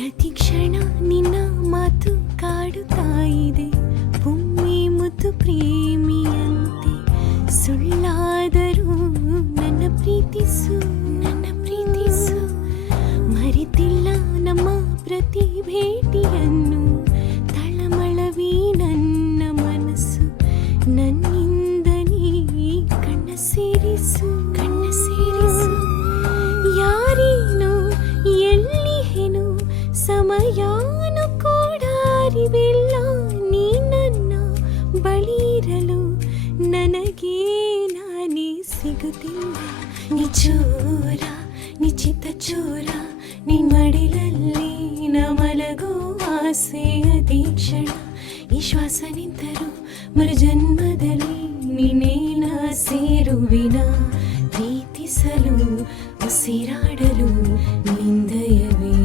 ಪ್ರತಿ ಕ್ಷಣ ನಿನ್ನ ಮಾತು ಕಾಡುತ್ತಾ ಇದೆ, ಒಮ್ಮೆ ಮುದ್ದು ಪ್ರೇಮಿಯಂತೆ. ಸುಳ್ಳಾದರೂ ನನ್ನ ಪ್ರೀತಿಸು, ನನ್ನ ಪ್ರೀತಿಸು. ಮರೆತಿಲ್ಲ ನಮ್ಮ ಪ್ರತಿ ಭೇಟಿಯನ್ನು, ತಳಮಳವಿ ನನ್ನ ಮನಸ್ಸು. ನನ್ನಿಂದ ನೀ ಕಣ್ಣ ಸೇರಿಸು, ಕಣ್ಣ ಸೇರಿಸು. ಯಾರೇನು ಎಲ್ಲಿಹೇನು ಸಮಯಾನು ಕೂಡ ಅರಿವಿಲ್ಲ, ನೀ ನನ್ನ ಬಳಿರಲು ನನಗೆ ನಾನೇ ಸಿಗುತ್ತಿಲ್ಲ. ನಿಚೋರ ನಿಚಿತ ಚೋರ, ನಿನ್ ಮಡಿಲಲ್ಲಿ ನ ಮಲಗೋ ಆಸೆ ಅದೇ ಕ್ಷಣ. ಈ ಶ್ವಾಸ ನಿಂತರು ಮರುಜನ್ಮದಲ್ಲಿ ನೀನೇನ ಸೇರುವಿನ. ಪ್ರೀತಿಸಲು ಉಸಿರಾಡಲು ನಿಂದಯವೇ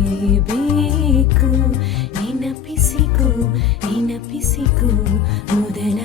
ಬೇಕು. ನೆನಪಿಸಿಕೋ ನೆನಪಿಸಿಕೋ ಮೊದಲ